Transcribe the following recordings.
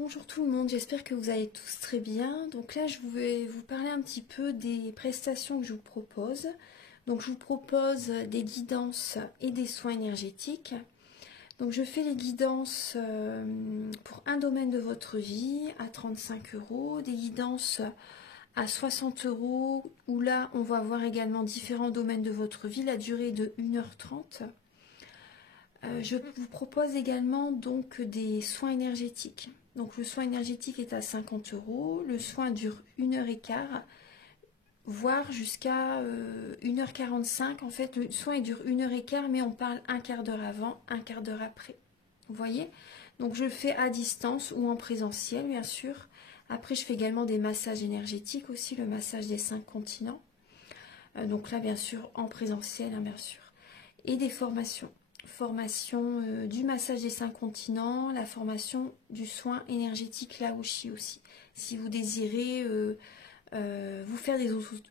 Bonjour tout le monde, j'espère que vous allez tous très bien. Donc là, je vais vous parler un petit peu des prestations que je vous propose. Donc je vous propose des guidances et des soins énergétiques. Donc je fais les guidances pour un domaine de votre vie à 35 €, des guidances à 60 €, où là on va voir également différents domaines de votre vie, la durée est de 1h30. Je vous propose également donc des soins énergétiques. Donc le soin énergétique est à 50 €, le soin dure 1h15, voire jusqu'à 1h45. En fait, le soin il dure 1h15, mais on parle un quart d'heure avant, un quart d'heure après. Vous voyez? Donc je le fais à distance ou en présentiel, bien sûr. Après, je fais également des massages énergétiques aussi, le massage des 5 continents. Donc là, bien sûr, en présentiel, hein, bien sûr. Et des formations. Formation du massage des 5 continents, la formation du soin énergétique Laoshi aussi. Si vous désirez vous faire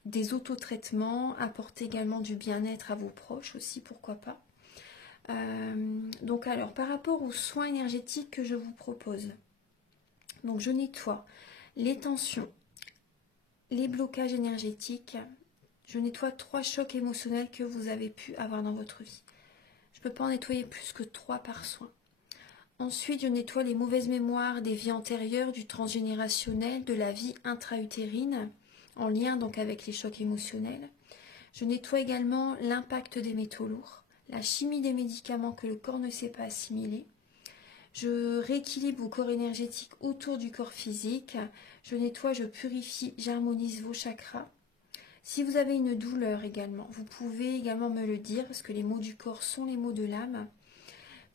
des autotraitements, apporter également du bien-être à vos proches aussi, pourquoi pas. Donc alors, par rapport aux soins énergétiques que je vous propose, donc je nettoie les tensions, les blocages énergétiques, je nettoie 3 chocs émotionnels que vous avez pu avoir dans votre vie. Je ne peux pas en nettoyer plus que 3 par soin. Ensuite, je nettoie les mauvaises mémoires des vies antérieures, du transgénérationnel, de la vie intra-utérine, en lien donc avec les chocs émotionnels. Je nettoie également l'impact des métaux lourds, la chimie des médicaments que le corps ne sait pas assimiler. Je rééquilibre vos corps énergétiques autour du corps physique. Je nettoie, je purifie, j'harmonise vos chakras. Si vous avez une douleur également, vous pouvez également me le dire, parce que les mots du corps sont les mots de l'âme.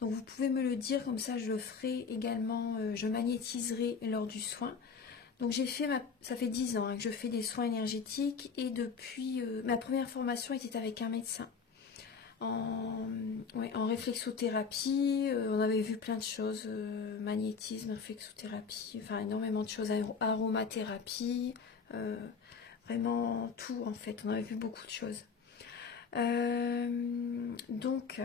Donc vous pouvez me le dire, comme ça je le ferai également, je magnétiserai lors du soin. Donc j'ai fait, ça fait 10 ans que je fais des soins énergétiques, et depuis, ma première formation était avec un médecin. En réflexothérapie, on avait vu plein de choses, magnétisme, réflexothérapie, enfin énormément de choses, aromathérapie, vraiment tout en fait, on avait vu beaucoup de choses. Donc,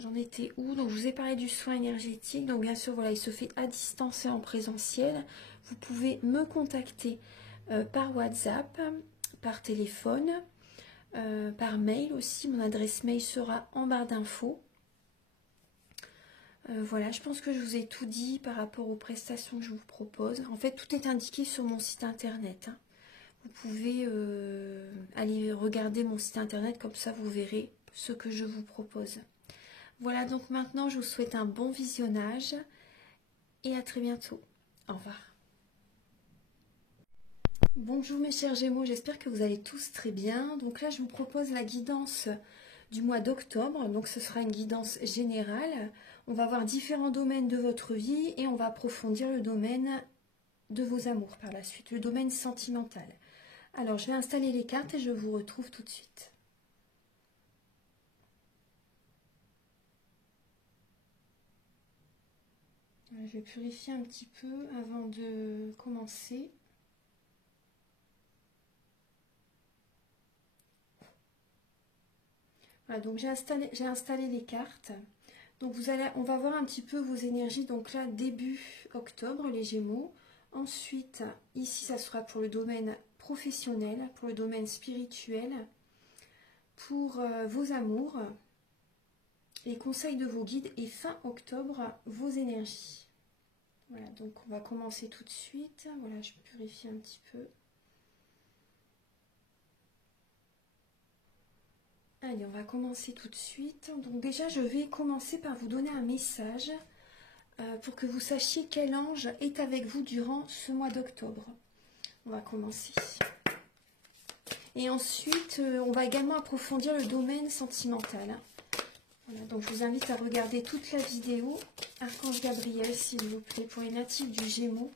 j'en étais où? Donc, je vous ai parlé du soin énergétique. Donc, bien sûr, voilà, il se fait à distance et en présentiel. Vous pouvez me contacter par WhatsApp, par téléphone, par mail aussi. Mon adresse mail sera en barre d'infos. Voilà, je pense que je vous ai tout dit par rapport aux prestations que je vous propose. En fait, tout est indiqué sur mon site internet, hein. Vous pouvez aller regarder mon site internet, comme ça vous verrez ce que je vous propose. Voilà, donc maintenant je vous souhaite un bon visionnage et à très bientôt. Au revoir. Bonjour mes chers Gémeaux, j'espère que vous allez tous très bien. Donc là je vous propose la guidance du mois d'octobre. Donc ce sera une guidance générale. On va voir différents domaines de votre vie et on va approfondir le domaine de vos amours par la suite, le domaine sentimental. Alors, je vais installer les cartes et je vous retrouve tout de suite. Je vais purifier un petit peu avant de commencer. Voilà, donc j'ai installé les cartes. Donc on va voir un petit peu vos énergies. Donc là, début octobre, les Gémeaux. Ensuite, ici, ça sera pour le domaine professionnel, pour le domaine spirituel, pour vos amours, les conseils de vos guides, et fin octobre, vos énergies. Voilà, donc on va commencer tout de suite. Voilà, je purifie un petit peu. Allez, on va commencer tout de suite. Donc déjà, je vais commencer par vous donner un message pour que vous sachiez quel ange est avec vous durant ce mois d'octobre. On va commencer. Et ensuite, on va également approfondir le domaine sentimental. Voilà, donc je vous invite à regarder toute la vidéo. Archange Gabriel, s'il vous plaît, pour les natifs du Gémeaux.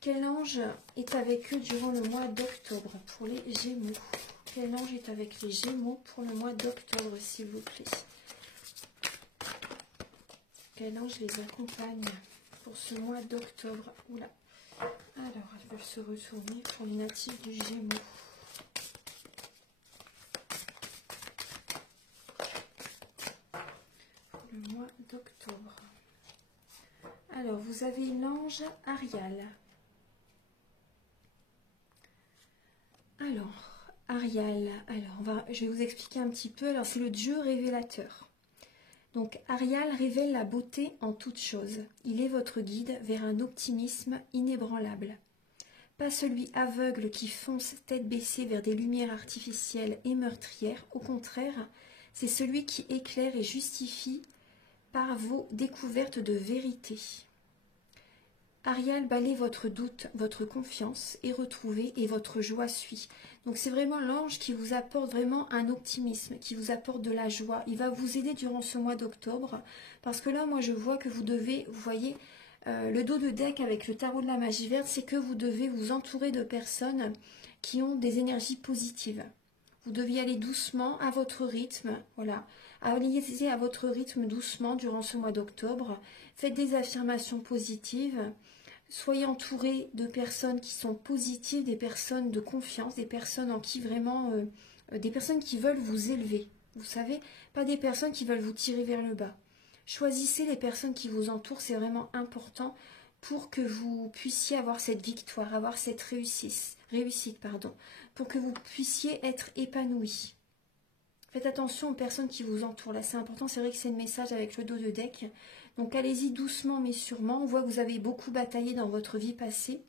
Quel ange est avec eux durant le mois d'octobre pour les Gémeaux? Quel ange est avec les Gémeaux pour le mois d'octobre, s'il vous plaît? Quel ange les accompagne pour ce mois d'octobre? Oula. Alors, elles peuvent se retourner pour les natifs du Gémeaux. Le mois d'octobre. Alors, vous avez l'ange Arial. Alors, Arial, je vais vous expliquer un petit peu. Alors, c'est le dieu révélateur. Donc, Arial révèle la beauté en toute chose. Il est votre guide vers un optimisme inébranlable. Pas celui aveugle qui fonce tête baissée vers des lumières artificielles et meurtrières. Au contraire, c'est celui qui éclaire et justifie par vos découvertes de vérité. Arial balaie votre doute, votre confiance est retrouvée et votre joie suit. Donc c'est vraiment l'ange qui vous apporte vraiment un optimisme, qui vous apporte de la joie. Il va vous aider durant ce mois d'octobre parce que là, moi, je vois que vous devez, vous voyez, le dos de deck avec le tarot de la magie verte, c'est que vous devez vous entourer de personnes qui ont des énergies positives. Vous devez aller doucement, à votre rythme, voilà. Allez à votre rythme doucement durant ce mois d'octobre. Faites des affirmations positives. Soyez entouré de personnes qui sont positives, des personnes de confiance, des personnes en qui vraiment, des personnes qui veulent vous élever. Vous savez, pas des personnes qui veulent vous tirer vers le bas. Choisissez les personnes qui vous entourent, c'est vraiment important pour que vous puissiez avoir cette victoire, avoir cette réussite, pour que vous puissiez être épanoui. Faites attention aux personnes qui vous entourent, là c'est important, c'est vrai que c'est le message avec le dos de deck. Donc allez-y doucement mais sûrement, on voit que vous avez beaucoup bataillé dans votre vie passée.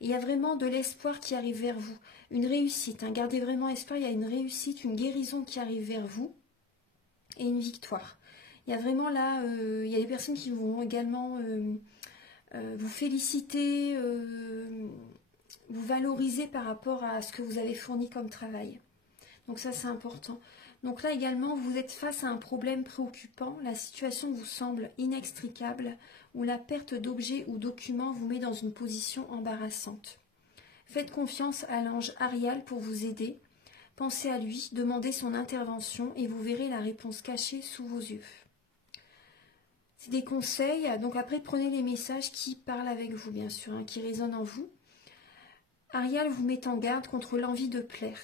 Et il y a vraiment de l'espoir qui arrive vers vous, une réussite, hein. Gardez vraiment espoir, il y a une réussite, une guérison qui arrive vers vous et une victoire. Il y a vraiment là, il y a des personnes qui vont également vous féliciter, vous valoriser par rapport à ce que vous avez fourni comme travail. Donc ça, c'est important. Donc là également, vous êtes face à un problème préoccupant. La situation vous semble inextricable ou la perte d'objets ou documents vous met dans une position embarrassante. Faites confiance à l'ange Arial pour vous aider. Pensez à lui, demandez son intervention et vous verrez la réponse cachée sous vos yeux. C'est des conseils, donc après prenez les messages qui parlent avec vous, bien sûr, hein, qui résonnent en vous. Arial vous met en garde contre l'envie de plaire.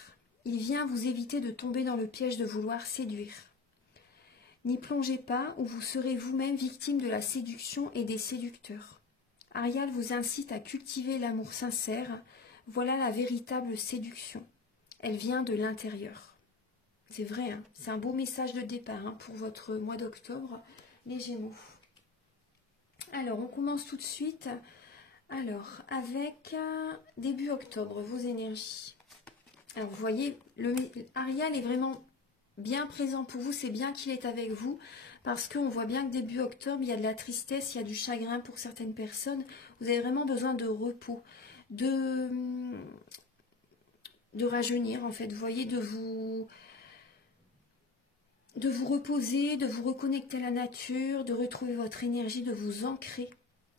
Il vient vous éviter de tomber dans le piège de vouloir séduire. N'y plongez pas ou vous serez vous-même victime de la séduction et des séducteurs. Arial vous incite à cultiver l'amour sincère. Voilà la véritable séduction. Elle vient de l'intérieur. C'est vrai, hein, c'est un beau message de départ, hein, pour votre mois d'octobre, les Gémeaux. Alors, on commence tout de suite. Alors, avec début octobre, vos énergies. Alors, vous voyez, Arial est vraiment bien présent pour vous. C'est bien qu'il est avec vous parce qu'on voit bien que début octobre, il y a de la tristesse, il y a du chagrin pour certaines personnes. Vous avez vraiment besoin de repos, de rajeunir, en fait. Vous voyez, de vous reposer, de vous reconnecter à la nature, de retrouver votre énergie, de vous ancrer.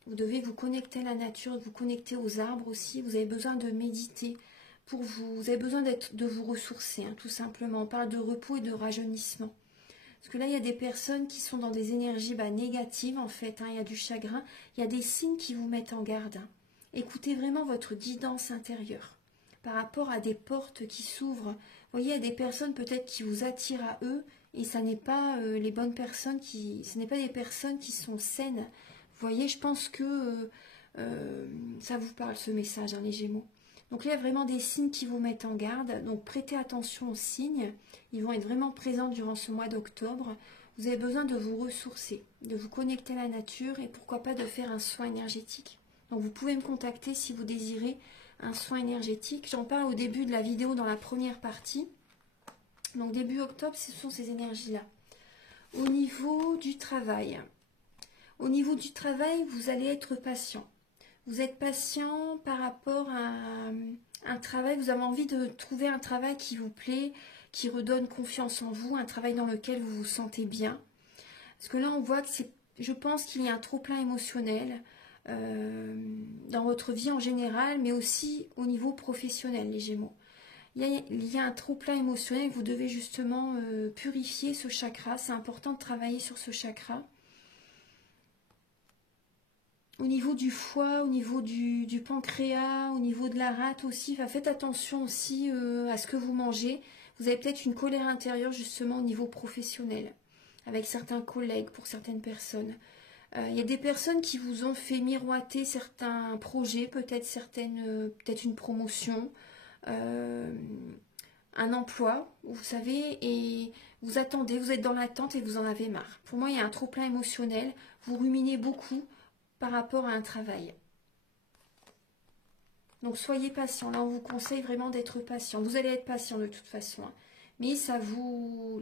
Vous devez vous connecter à la nature, vous connecter aux arbres aussi. Vous avez besoin de méditer. Vous avez besoin de vous ressourcer, hein, tout simplement. On parle de repos et de rajeunissement. Parce que là, il y a des personnes qui sont dans des énergies négatives, en fait. Hein, il y a du chagrin. Il y a des signes qui vous mettent en garde. Hein. Écoutez vraiment votre guidance intérieure par rapport à des portes qui s'ouvrent. Vous voyez, il y a des personnes peut-être qui vous attirent à eux et ça n'est pas les bonnes personnes ce n'est pas des personnes qui sont saines. Vous voyez, je pense que ça vous parle ce message, hein, les Gémeaux. Donc là, il y a vraiment des signes qui vous mettent en garde. Donc prêtez attention aux signes. Ils vont être vraiment présents durant ce mois d'octobre. Vous avez besoin de vous ressourcer, de vous connecter à la nature et pourquoi pas de faire un soin énergétique. Donc vous pouvez me contacter si vous désirez un soin énergétique. J'en parle au début de la vidéo dans la première partie. Donc début octobre, ce sont ces énergies-là. Au niveau du travail. Au niveau du travail, vous allez être patient. Vous êtes patient par rapport à un travail. Vous avez envie de trouver un travail qui vous plaît, qui redonne confiance en vous, un travail dans lequel vous vous sentez bien. Parce que là, on voit que je pense qu'il y a un trop-plein émotionnel dans votre vie en général, mais aussi au niveau professionnel, les Gémeaux. Il y a un trop-plein émotionnel, vous devez justement purifier ce chakra. C'est important de travailler sur ce chakra. Au niveau du foie, au niveau du pancréas, au niveau de la rate aussi, faites attention aussi à ce que vous mangez. Vous avez peut-être une colère intérieure justement au niveau professionnel, avec certains collègues, pour certaines personnes. Il y a des personnes qui vous ont fait miroiter certains projets, peut-être une promotion, euh, un emploi, vous savez, et vous attendez, vous êtes dans l'attente et vous en avez marre. Pour moi, il y a un trop-plein émotionnel, vous ruminez beaucoup par rapport à un travail. Donc soyez patient, là on vous conseille vraiment d'être patient. Vous allez être patient de toute façon, hein. Mais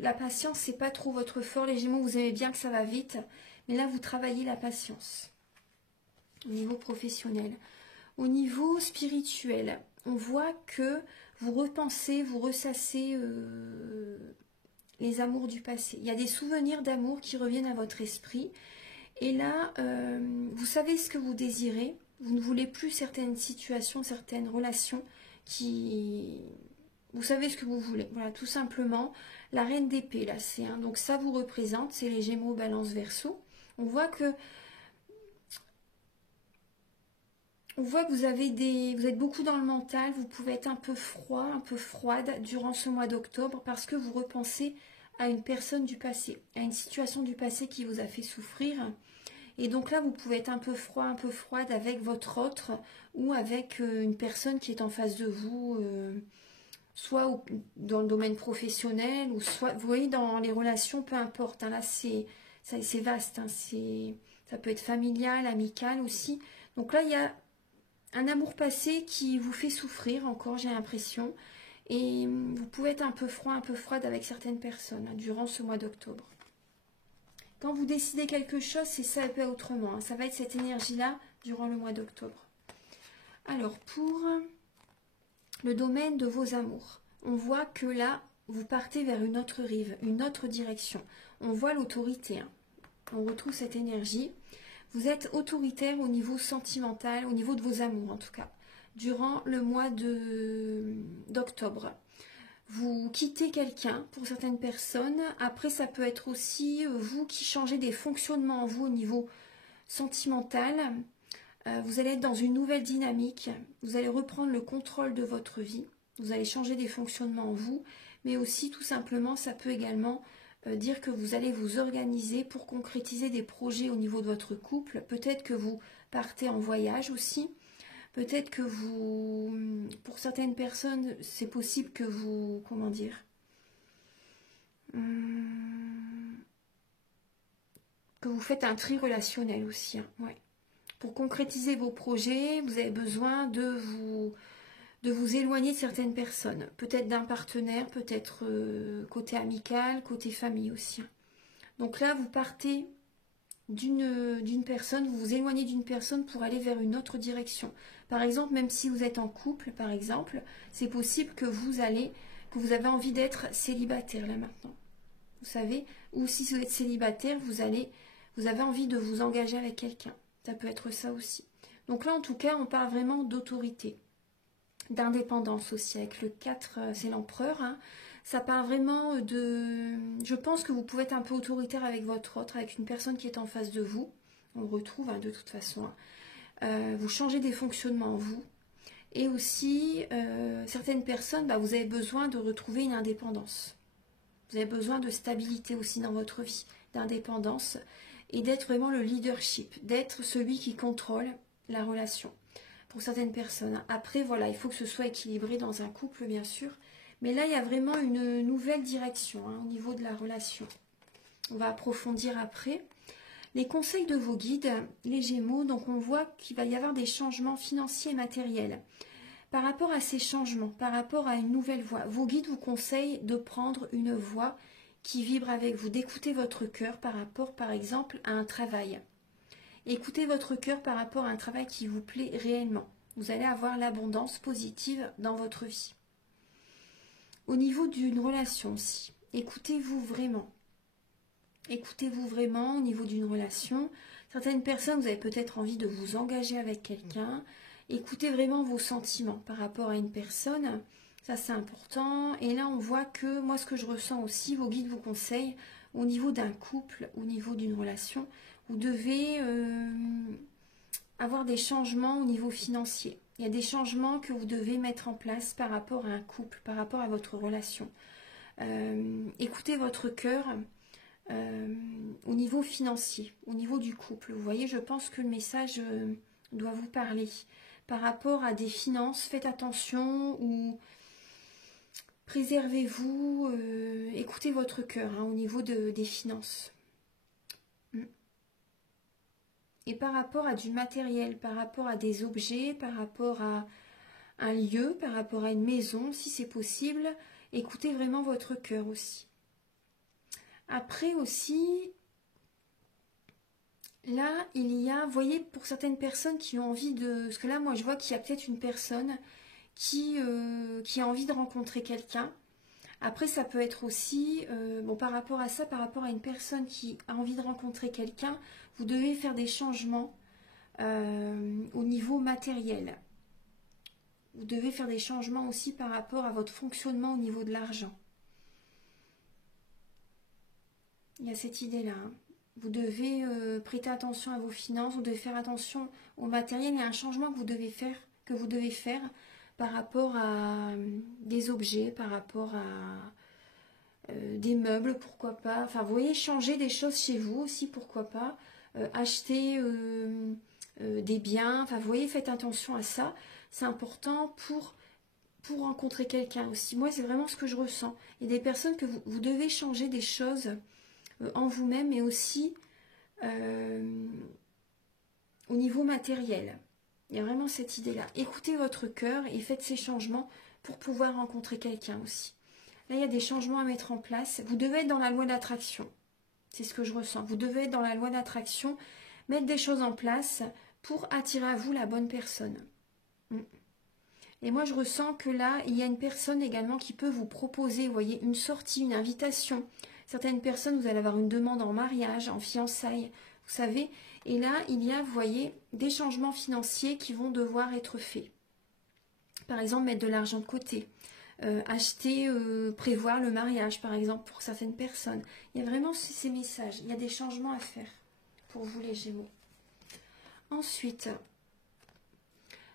la patience, c'est pas trop votre fort. Les Gémeaux, vous aimez bien que ça va vite, mais là vous travaillez la patience au niveau professionnel. Au niveau spirituel, on voit que vous repensez, vous ressassez les amours du passé. Il y a des souvenirs d'amour qui reviennent à votre esprit. Et là, vous savez ce que vous désirez. Vous ne voulez plus certaines situations, certaines relations qui... Vous savez ce que vous voulez. Voilà, tout simplement. La reine d'épée, là, c'est... Hein, donc ça vous représente, c'est les Gémeaux, Balance, Verseau. On voit que vous êtes beaucoup dans le mental, vous pouvez être un peu froid, un peu froide durant ce mois d'octobre parce que vous repensez à une personne du passé, à une situation du passé qui vous a fait souffrir. Et donc là, vous pouvez être un peu froid, un peu froide avec votre autre ou avec une personne qui est en face de vous, soit dans le domaine professionnel ou soit, vous voyez, dans les relations, peu importe. Hein, là, c'est vaste, hein, ça peut être familial, amical aussi. Donc là, il y a un amour passé qui vous fait souffrir encore, j'ai l'impression. Et vous pouvez être un peu froid, un peu froide avec certaines personnes hein, durant ce mois d'octobre. Quand vous décidez quelque chose, c'est ça et pas autrement. Hein. Ça va être cette énergie-là durant le mois d'octobre. Alors, pour le domaine de vos amours, on voit que là, vous partez vers une autre rive, une autre direction. On voit l'autorité. Hein. On retrouve cette énergie. Vous êtes autoritaire au niveau sentimental, au niveau de vos amours en tout cas, durant le mois d'octobre. Vous quittez quelqu'un pour certaines personnes. Après, ça peut être aussi vous qui changez des fonctionnements en vous au niveau sentimental. Vous allez être dans une nouvelle dynamique. Vous allez reprendre le contrôle de votre vie. Vous allez changer des fonctionnements en vous. Mais aussi, tout simplement, ça peut également dire que vous allez vous organiser pour concrétiser des projets au niveau de votre couple. Peut-être que vous partez en voyage aussi. Peut-être que vous, pour certaines personnes, c'est possible que vous, comment dire, que vous faites un tri relationnel aussi. Hein, ouais. Pour concrétiser vos projets, vous avez besoin de vous éloigner de certaines personnes. Peut-être d'un partenaire, peut-être côté amical, côté famille aussi. Donc là, vous partez d'une personne, vous vous éloignez d'une personne pour aller vers une autre direction. Par exemple, même si vous êtes en couple, par exemple, c'est possible que vous avez envie d'être célibataire là maintenant. Vous savez, ou si vous êtes célibataire, vous avez envie de vous engager avec quelqu'un. Ça peut être ça aussi. Donc là, en tout cas, on parle vraiment d'autorité, d'indépendance aussi. Avec le 4, c'est l'empereur. Hein. Ça parle vraiment de... Je pense que vous pouvez être un peu autoritaire avec votre autre, avec une personne qui est en face de vous. On le retrouve hein, de toute façon. Hein. Vous changez des fonctionnements en vous. Et aussi, certaines personnes, vous avez besoin de retrouver une indépendance. Vous avez besoin de stabilité aussi dans votre vie, d'indépendance. Et d'être vraiment le leadership, d'être celui qui contrôle la relation. Pour certaines personnes. Après, voilà, il faut que ce soit équilibré dans un couple, bien sûr. Mais là, il y a vraiment une nouvelle direction hein, au niveau de la relation. On va approfondir après. Les conseils de vos guides, les Gémeaux, donc on voit qu'il va y avoir des changements financiers et matériels. Par rapport à ces changements, par rapport à une nouvelle voie, vos guides vous conseillent de prendre une voie qui vibre avec vous, d'écouter votre cœur par rapport, par exemple, à un travail. Écoutez votre cœur par rapport à un travail qui vous plaît réellement. Vous allez avoir l'abondance positive dans votre vie. Au niveau d'une relation aussi, écoutez-vous vraiment. Écoutez-vous vraiment au niveau d'une relation. Certaines personnes, vous avez peut-être envie de vous engager avec quelqu'un. Écoutez vraiment vos sentiments par rapport à une personne. Ça, c'est important. Et là, on voit que, moi, ce que je ressens aussi, vos guides vous conseillent, au niveau d'un couple, au niveau d'une relation, vous devez avoir des changements au niveau financier. Il y a des changements que vous devez mettre en place par rapport à un couple, par rapport à votre relation. Écoutez votre cœur. au niveau financier, au niveau du couple. Vous voyez, je pense que le message doit vous parler. Par rapport à des finances, faites attention ou préservez-vous, écoutez votre cœur au niveau des finances. Et par rapport à du matériel, par rapport à des objets, par rapport à un lieu, par rapport à une maison, si c'est possible, écoutez vraiment votre cœur aussi. Après aussi, là, il y a, vous voyez, pour certaines personnes qui ont envie de... Parce que là, moi, je vois qu'il y a peut-être une personne qui a envie de rencontrer quelqu'un. Après, ça peut être aussi, bon, par rapport à ça, par rapport à une personne qui a envie de rencontrer quelqu'un, vous devez faire des changements au niveau matériel. Vous devez faire des changements aussi par rapport à votre fonctionnement au niveau de l'argent. Il y a cette idée-là. Vous devez prêter attention à vos finances, vous devez faire attention au matériel. Il y a un changement que vous devez faire par rapport à des objets, par rapport à des meubles, pourquoi pas. Enfin, vous voyez, changer des choses chez vous aussi, pourquoi pas. Acheter des biens. Enfin, vous voyez, faites attention à ça. C'est important pour rencontrer quelqu'un aussi. Moi, c'est vraiment ce que je ressens. Il y a des personnes que vous devez changer des choses en vous-même, mais aussi au niveau matériel. Il y a vraiment cette idée-là. Écoutez votre cœur et faites ces changements pour pouvoir rencontrer quelqu'un aussi. Là, il y a des changements à mettre en place. Vous devez être dans la loi d'attraction. C'est ce que je ressens. Vous devez être dans la loi d'attraction, mettre des choses en place pour attirer à vous la bonne personne. Et moi, je ressens que là, il y a une personne également qui peut vous proposer, vous voyez, une sortie, une invitation. Certaines personnes, vous allez avoir une demande en mariage, en fiançailles, vous savez. Et là, il y a, vous voyez, des changements financiers qui vont devoir être faits. Par exemple, mettre de l'argent de côté. Acheter, prévoir le mariage, par exemple, pour certaines personnes. Il y a vraiment ces messages. Il y a des changements à faire pour vous, les Gémeaux. Ensuite,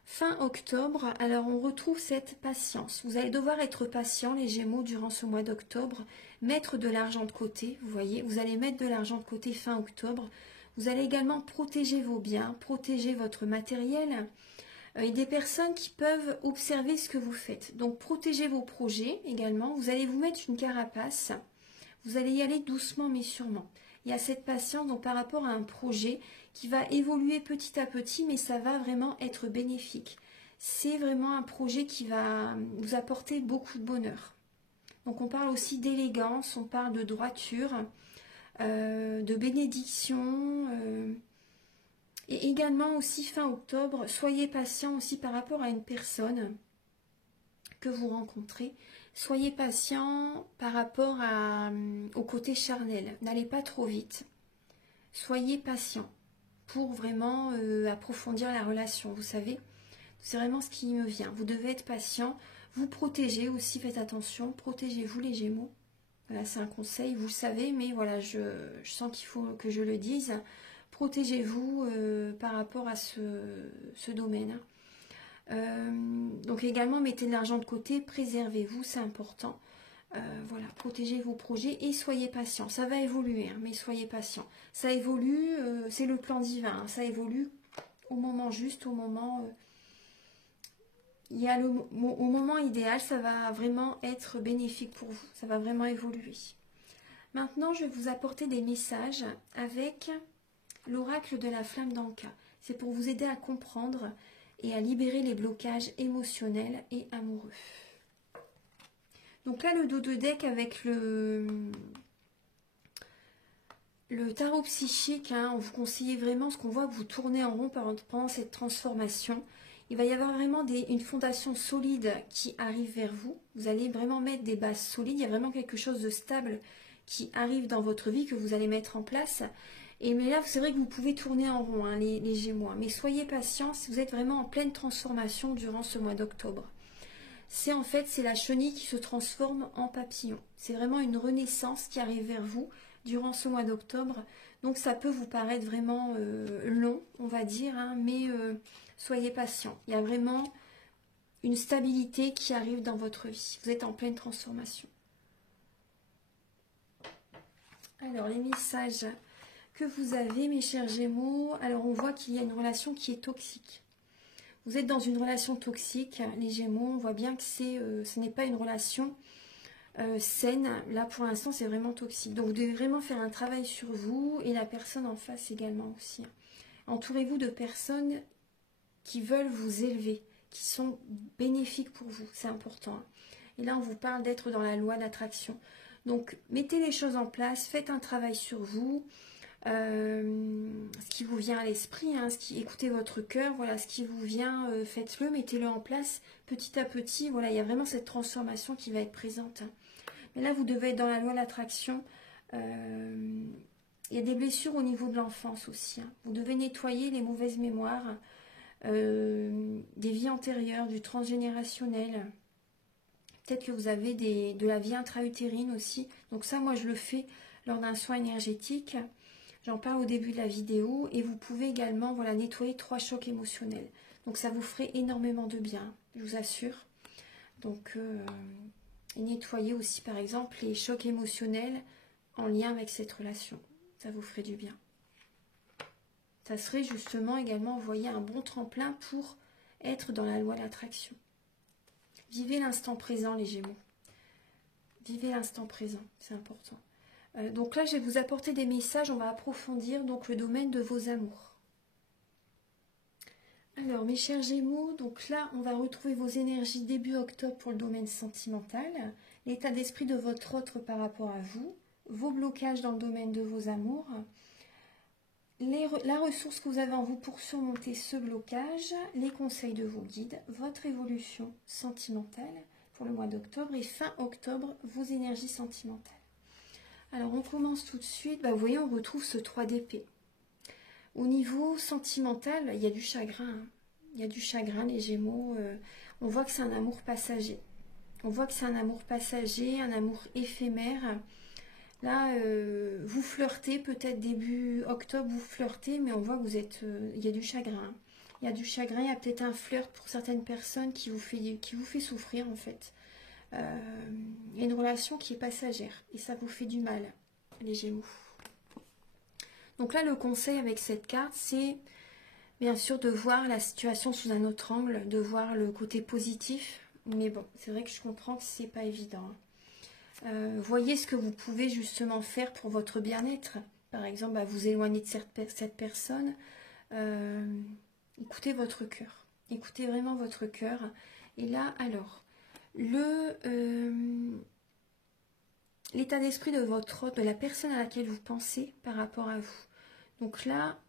fin octobre, alors on retrouve cette patience. Vous allez devoir être patient, les Gémeaux, durant ce mois d'octobre. Mettre de l'argent de côté, vous voyez. Vous allez mettre de l'argent de côté fin octobre. Vous allez également protéger vos biens, protéger votre matériel. Il y a des personnes qui peuvent observer ce que vous faites. Donc, protégez vos projets également. Vous allez vous mettre une carapace. Vous allez y aller doucement mais sûrement. Il y a cette patience donc, par rapport à un projet qui va évoluer petit à petit, mais ça va vraiment être bénéfique. C'est vraiment un projet qui va vous apporter beaucoup de bonheur. Donc, on parle aussi d'élégance, on parle de droiture, de bénédiction, et également aussi fin octobre, soyez patient aussi par rapport à une personne que vous rencontrez. Soyez patient par rapport au côté charnel. N'allez pas trop vite. Soyez patient pour vraiment approfondir la relation. Vous savez, c'est vraiment ce qui me vient. Vous devez être patient. Vous protégez aussi, faites attention. Protégez-vous les Gémeaux. Voilà, c'est un conseil, vous le savez, mais voilà, je sens qu'il faut que je le dise. Protégez-vous par rapport à ce domaine. Donc également, mettez de l'argent de côté, préservez-vous, c'est important. Voilà, protégez vos projets et soyez patient. Ça va évoluer, hein, mais soyez patient. Ça évolue, c'est le plan divin. Hein, ça évolue au moment juste, au moment... il y a au moment idéal, ça va vraiment être bénéfique pour vous. Ça va vraiment évoluer. Maintenant, je vais vous apporter des messages avec l'oracle de la flamme d'Anka. C'est pour vous aider à comprendre et à libérer les blocages émotionnels et amoureux. Donc là, le dos de deck avec le tarot psychique, hein, on vous conseille vraiment ce qu'on voit que vous tournez en rond pendant cette transformation. Il va y avoir vraiment une fondation solide qui arrive vers vous. Vous allez vraiment mettre des bases solides. Il y a vraiment quelque chose de stable qui arrive dans votre vie que vous allez mettre en place. Mais là, c'est vrai que vous pouvez tourner en rond, hein, les Gémeaux. Mais soyez patients, vous êtes vraiment en pleine transformation durant ce mois d'octobre. C'est la chenille qui se transforme en papillon. C'est vraiment une renaissance qui arrive vers vous durant ce mois d'octobre. Donc ça peut vous paraître vraiment long, on va dire, hein, mais soyez patients. Il y a vraiment une stabilité qui arrive dans votre vie. Vous êtes en pleine transformation. Alors, les messages que vous avez, mes chers Gémeaux. Alors, on voit qu'il y a une relation qui est toxique. Vous êtes dans une relation toxique, les Gémeaux. On voit bien que ce n'est pas une relation saine. Là, pour l'instant, c'est vraiment toxique. Donc, vous devez vraiment faire un travail sur vous et la personne en face également aussi. Entourez-vous de personnes qui veulent vous élever, qui sont bénéfiques pour vous. C'est important. Et là, on vous parle d'être dans la loi d'attraction. Donc, mettez les choses en place, faites un travail sur vous. Ce qui vous vient à l'esprit, hein, écoutez votre cœur, voilà, ce qui vous vient, faites-le, mettez-le en place petit à petit. Voilà, il y a vraiment cette transformation qui va être présente. Hein. Mais là, vous devez être dans la loi de l'attraction. Il y a des blessures au niveau de l'enfance aussi. Hein. Vous devez nettoyer les mauvaises mémoires, des vies antérieures, du transgénérationnel. Peut-être que vous avez de la vie intra-utérine aussi. Donc ça, moi, je le fais lors d'un soin énergétique. J'en parle au début de la vidéo. Et vous pouvez également voilà, nettoyer 3 chocs émotionnels. Donc ça vous ferait énormément de bien, je vous assure. Donc, nettoyer aussi, par exemple, les chocs émotionnels en lien avec cette relation. Ça vous ferait du bien. Ça serait justement également, vous voyez, un bon tremplin pour être dans la loi de l'attraction. Vivez l'instant présent, les Gémeaux. Vivez l'instant présent, c'est important. Donc là, je vais vous apporter des messages. On va approfondir donc le domaine de vos amours. Alors, mes chers Gémeaux, donc là, on va retrouver vos énergies début octobre pour le domaine sentimental, l'état d'esprit de votre autre par rapport à vous, vos blocages dans le domaine de vos amours, la ressource que vous avez en vous pour surmonter ce blocage, les conseils de vos guides, votre évolution sentimentale pour le mois d'octobre et fin octobre, vos énergies sentimentales. Alors, on commence tout de suite. Vous voyez, on retrouve ce 3 d'épée. Au niveau sentimental, il y a du chagrin. Hein. Il y a du chagrin, les Gémeaux. On voit que c'est un amour passager. On voit que c'est un amour passager, un amour éphémère. Là, vous flirtez, peut-être début octobre, vous flirtez, mais on voit que vous êtes... il y a du chagrin. Hein. Il y a du chagrin, il y a peut-être un flirt pour certaines personnes qui vous fait souffrir, en fait. Il y a une relation qui est passagère et ça vous fait du mal, les Gémeaux. Donc là, le conseil avec cette carte, c'est bien sûr de voir la situation sous un autre angle, de voir le côté positif. Mais bon, c'est vrai que je comprends que c'est pas évident. Voyez ce que vous pouvez justement faire pour votre bien-être. Par exemple, vous éloigner de cette personne. Écoutez votre cœur. Écoutez vraiment votre cœur. Et là, alors... l'état d'esprit de de la personne à laquelle vous pensez par rapport à vous. Donc là,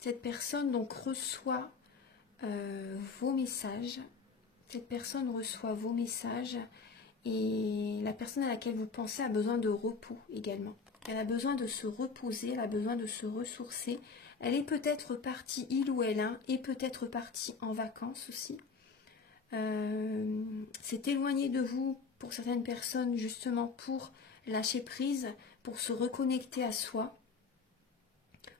cette personne donc reçoit vos messages. Cette personne reçoit vos messages et la personne à laquelle vous pensez a besoin de repos également. Elle a besoin de se reposer, elle a besoin de se ressourcer. Elle est peut-être partie, il ou elle, hein, est peut-être partie en vacances aussi. C'est éloigné de vous pour certaines personnes justement pour lâcher prise, pour se reconnecter à soi,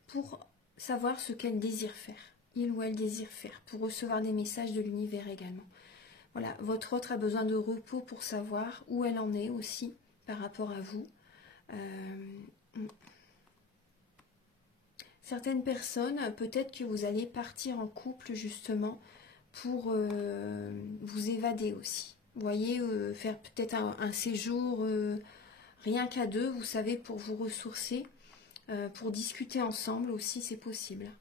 pour savoir ce qu'elle désire faire, il ou elle désire faire, pour recevoir des messages de l'univers également. Voilà, votre autre a besoin de repos pour savoir où elle en est aussi par rapport à vous. Certaines personnes, peut-être que vous allez partir en couple justement pour vous évader aussi. Vous voyez, faire peut-être un séjour rien qu'à deux, vous savez, pour vous ressourcer, pour discuter ensemble aussi, c'est possible.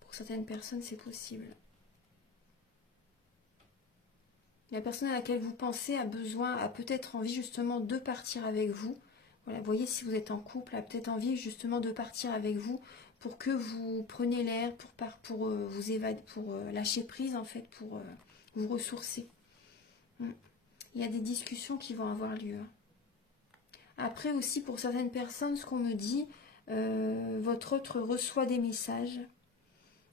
Pour certaines personnes, c'est possible. La personne à laquelle vous pensez a peut-être envie justement de partir avec vous. Voilà, vous voyez, si vous êtes en couple, a peut-être envie justement de partir avec vous pour que vous preniez l'air, pour vous évader, pour lâcher prise en fait, pour vous ressourcer. Il y a des discussions qui vont avoir lieu. Après aussi, pour certaines personnes, ce qu'on me dit, votre autre reçoit des messages.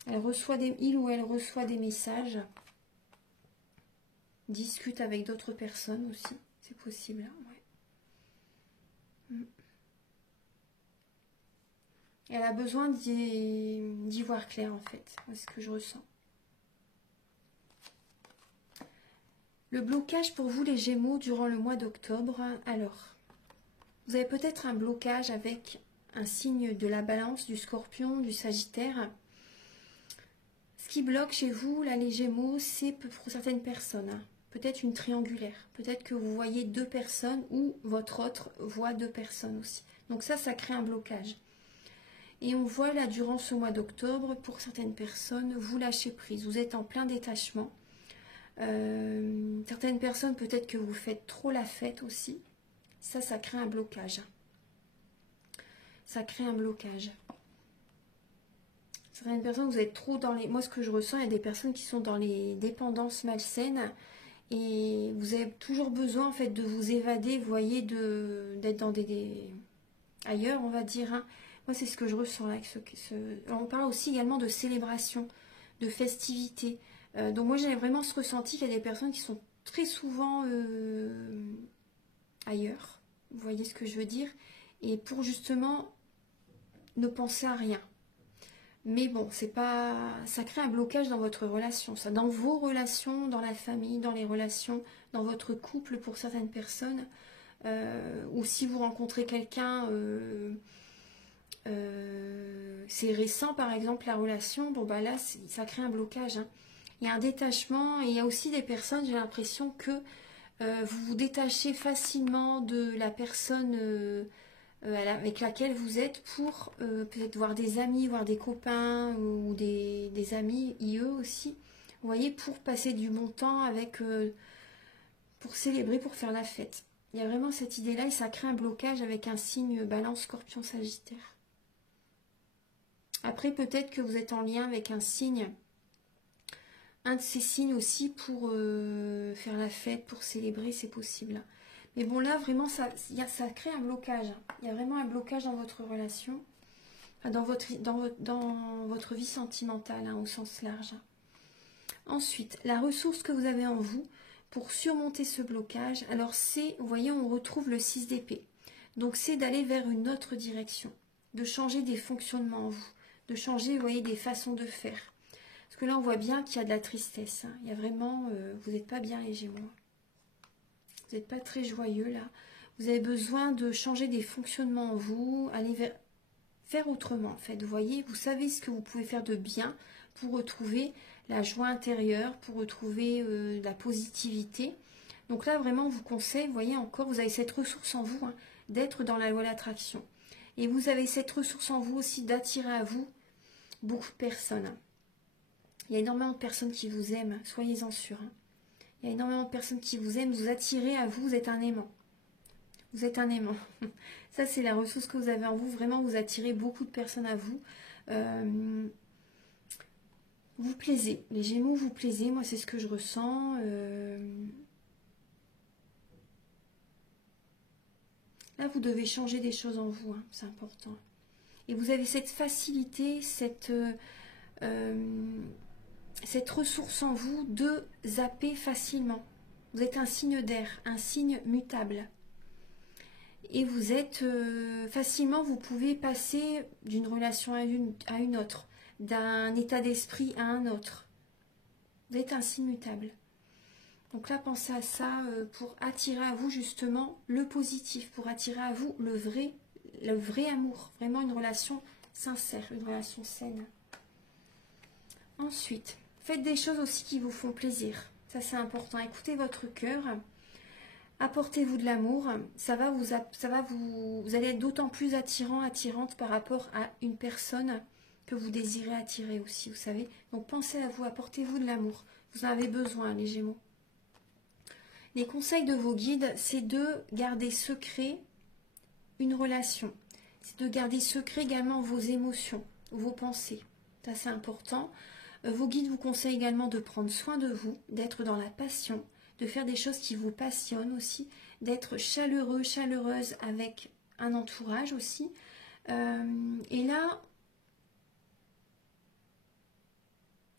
Il ou elle reçoit des messages. Discute avec d'autres personnes aussi. C'est possible. Ouais. Elle a besoin d'y voir clair en fait. C'est ce que je ressens. Le blocage pour vous les Gémeaux durant le mois d'octobre. Alors, Vous avez peut-être un blocage avec un signe de la Balance, du Scorpion, du Sagittaire. Ce qui bloque chez vous, là, les Gémeaux, c'est pour certaines personnes, hein, peut-être une triangulaire. Peut-être que vous voyez 2 personnes ou votre autre voit 2 personnes aussi. Donc ça crée un blocage. Et on voit là, durant ce mois d'octobre, pour certaines personnes, vous lâchez prise. Vous êtes en plein détachement. Certaines personnes, peut-être que vous faites trop la fête aussi. Ça crée un blocage. Ça crée un blocage. Certaines personnes, vous êtes trop dans les... Moi, ce que je ressens, il y a des personnes qui sont dans les dépendances malsaines. Et vous avez toujours besoin, en fait, de vous évader, vous voyez, d'être dans ailleurs, on va dire. Hein. Moi, c'est ce que je ressens là. On parle aussi également de célébration, de festivité. Donc moi, j'ai vraiment ce ressenti qu'il y a des personnes qui sont très souvent ailleurs. Vous voyez ce que je veux dire? Et pour justement ne penser à rien. Mais bon, c'est pas, ça crée un blocage dans votre relation, ça, dans vos relations, dans la famille, dans les relations, dans votre couple pour certaines personnes, ou si vous rencontrez quelqu'un, c'est récent par exemple la relation, bon bah là ça crée un blocage. Hein. Il y a un détachement et il y a aussi des personnes, j'ai l'impression que vous vous détachez facilement de la personne avec laquelle vous êtes pour peut-être voir des amis, voir des copains ou des amis, eux aussi. Vous voyez, pour passer du bon temps avec, pour célébrer, pour faire la fête. Il y a vraiment cette idée-là et ça crée un blocage avec un signe Balance, Scorpion, Sagittaire. Après, peut-être que vous êtes en lien avec un signe, un de ces signes aussi pour faire la fête, pour célébrer, c'est possible. Mais bon, là, vraiment, ça crée un blocage. Il y a vraiment un blocage dans votre relation, dans votre vie sentimentale, hein, au sens large. Ensuite, la ressource que vous avez en vous pour surmonter ce blocage, alors c'est, vous voyez, on retrouve le 6 d'épée. Donc, c'est d'aller vers une autre direction, de changer des fonctionnements en vous, de changer, vous voyez, des façons de faire. Parce que là, on voit bien qu'il y a de la tristesse. Hein. Il y a vraiment, vous n'êtes pas bien les Gémeaux. Vous n'êtes pas très joyeux là. Vous avez besoin de changer des fonctionnements en vous, aller faire autrement en fait. Vous voyez, vous savez ce que vous pouvez faire de bien pour retrouver la joie intérieure, pour retrouver la positivité. Donc là, vraiment, on vous conseille, vous voyez encore, vous avez cette ressource en vous, hein, d'être dans la loi de l'attraction. Et vous avez cette ressource en vous aussi d'attirer à vous beaucoup de personnes. Il y a énormément de personnes qui vous aiment, soyez-en sûrs. Hein. Il y a énormément de personnes qui vous aiment, vous attirez à vous, vous êtes un aimant. Vous êtes un aimant. Ça, c'est la ressource que vous avez en vous. Vraiment, vous attirez beaucoup de personnes à vous. Vous plaisez. Les Gémeaux, vous plaisez. Moi, c'est ce que je ressens. Là, vous devez changer des choses en vous. Hein. C'est important. Et vous avez cette facilité, cette ressource en vous de zapper facilement. Vous êtes un signe d'air, un signe mutable. Et vous êtes facilement, vous pouvez passer d'une relation à une autre, d'un état d'esprit à un autre. Vous êtes un signe mutable. Donc là, pensez à ça pour attirer à vous justement le positif, pour attirer à vous le vrai amour, vraiment une relation sincère, une relation saine. Ensuite, faites des choses aussi qui vous font plaisir. Ça, c'est important. Écoutez votre cœur. Apportez-vous de l'amour. Vous allez être d'autant plus attirant, attirante par rapport à une personne que vous désirez attirer aussi, vous savez. Donc, pensez à vous, apportez-vous de l'amour. Vous en avez besoin, les Gémeaux. Les conseils de vos guides, c'est de garder secret une relation. C'est de garder secret également vos émotions, vos pensées. Ça, c'est important. Vos guides vous conseillent également de prendre soin de vous, d'être dans la passion, de faire des choses qui vous passionnent aussi, d'être chaleureux, chaleureuse avec un entourage aussi. Et là,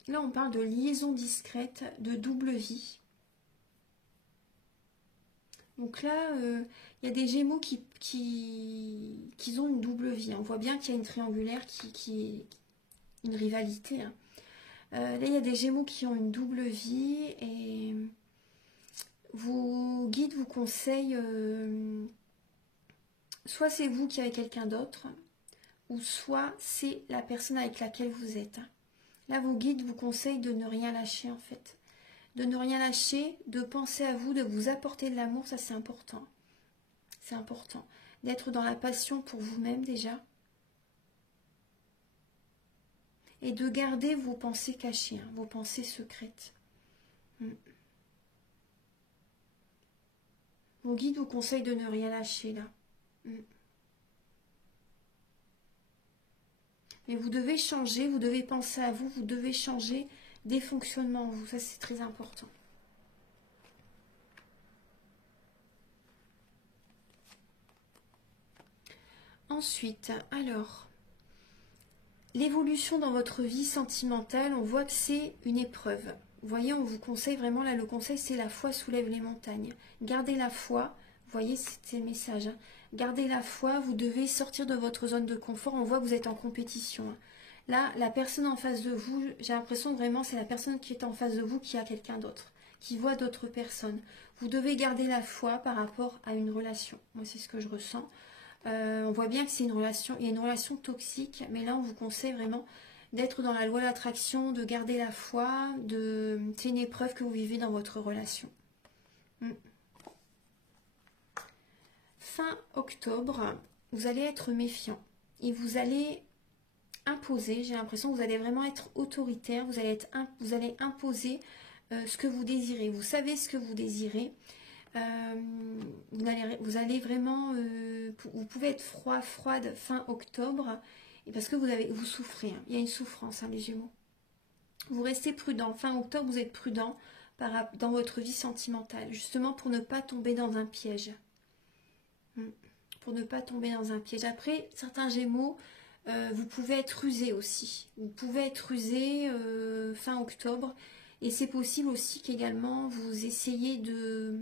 on parle de liaison discrète, de double vie. Donc là, il y a des Gémeaux qui ont une double vie. On voit bien qu'il y a une triangulaire qui est une rivalité. Hein. Là, il y a des Gémeaux qui ont une double vie et vos guides vous conseillent soit c'est vous qui avez quelqu'un d'autre, ou soit c'est la personne avec laquelle vous êtes. Là, vos guides vous conseillent de ne rien lâcher en fait. De ne rien lâcher, de penser à vous, de vous apporter de l'amour, ça c'est important. C'est important. D'être dans la passion pour vous-même déjà. Et de garder vos pensées cachées, hein, vos pensées secrètes. Vos guides vous conseillent de ne rien lâcher là. Mais vous devez changer, vous devez penser à vous, vous devez changer des fonctionnements en vous. Ça, c'est très important. Ensuite, alors, l'évolution dans votre vie sentimentale, on voit que c'est une épreuve. Vous voyez, on vous conseille vraiment, là, le conseil, c'est la foi soulève les montagnes. Gardez la foi, vous voyez, c'est le message. Hein. Gardez la foi, vous devez sortir de votre zone de confort. On voit que vous êtes en compétition. Hein. Là, la personne en face de vous, j'ai l'impression que vraiment, c'est la personne qui est en face de vous qui a quelqu'un d'autre, qui voit d'autres personnes. Vous devez garder la foi par rapport à une relation. Moi, c'est ce que je ressens. On voit bien que c'est une relation, il y a une relation toxique, mais là, on vous conseille vraiment d'être dans la loi de l'attraction, de garder la foi, c'est une épreuve que vous vivez dans votre relation. Fin octobre, vous allez être méfiant et vous allez imposer, j'ai l'impression que vous allez vraiment être autoritaire, vous allez imposer ce que vous désirez. Vous savez ce que vous désirez. Vous allez vraiment, vous pouvez être froide fin octobre, et parce que vous souffrez, hein. Il y a une souffrance, hein, les Gémeaux. Vous restez prudent, fin octobre vous êtes prudent dans votre vie sentimentale, justement pour ne pas tomber dans un piège. Pour ne pas tomber dans un piège. Après, certains Gémeaux, vous pouvez être rusé aussi. Vous pouvez être rusé fin octobre, et c'est possible aussi qu'également vous essayez de...